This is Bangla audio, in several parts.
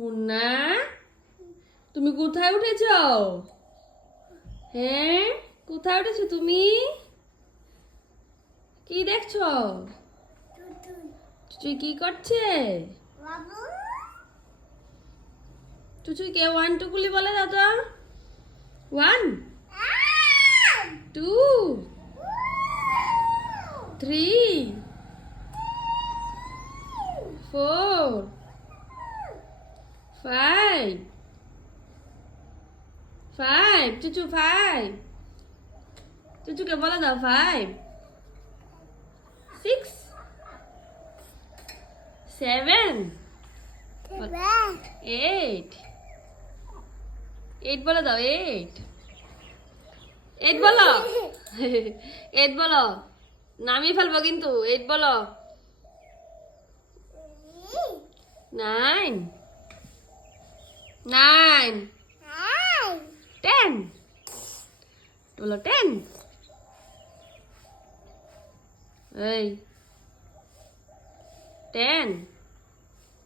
মুন্না, তুমি কোথায় উঠেছ? হ্যাঁ, কোথায় উঠেছো তুমি? কি দেখছো? চুচুই কি করছে? চুচুই কে 1 2 গুলি বলে দাও তো। 1 2 3 4 5 5 চুচু 5 চুচুকে বলে দাও 5 6 7 8 8 বলে দাও 8 8 বলো 8 বলো, নামিয়ে ফেলবো কিন্তু। 8 বলো। 9 9 10 বলো 10। এই 10।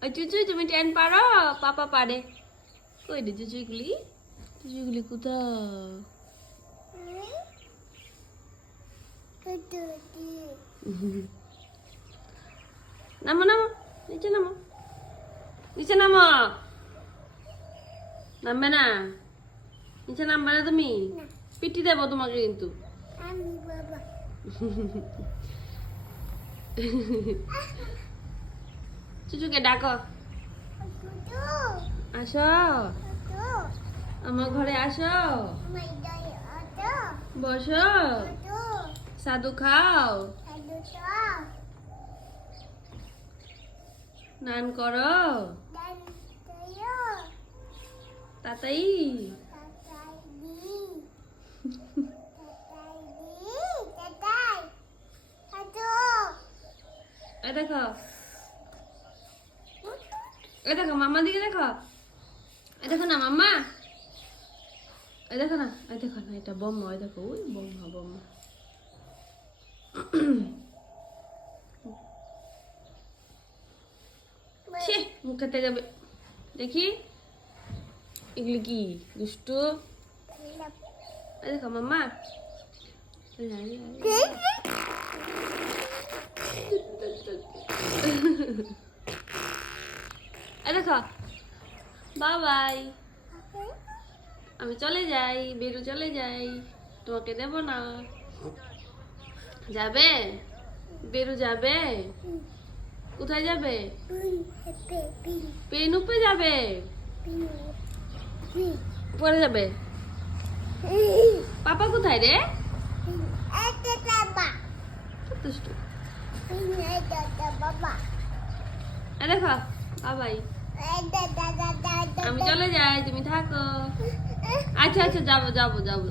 ওই চুচুই তুমি 10 পারো? পাপা পারে। কই রে চুচুইগুলি? চুচুইগুলি কোথায়? নামো নামো, নিচে নামো, নিচে নামো। নামবে না? নিচে নামবে না তুমি? পিটি দেবো তোমাকে কিন্তু। চুচুকে ডাকো, আসো আমার ঘরে, আসো বসো, সাধু খাও, স্নান করো তাতাই। এই দেখো, এই দেখো মাম্মা দিকে দেখো, এই দেখো না মাম্মা, এই দেখো না, এই দেখো না, এটা বোম্মা, এই দেখো ওই বোম্মা বোম্মা। ছে মুখেতে যাবে দেখি, এগুলি কি দুষ্টু। এই দেখো মাম্মা, এই দেখো বাবাই, আমি চলে যাই, বেরু চলে যাই, তোমাকে দেব না। যাবে? বেরু যাবে? কোথায় যাবে? পেন উপরে যাবে? পরে যাবে? পাপা কোথায় রে? দুষ্টু। এই দেখো বাবাই, আমি চলে যাই, তুমি থাকো। আচ্ছা আচ্ছা, যাবো যাবো যাবো।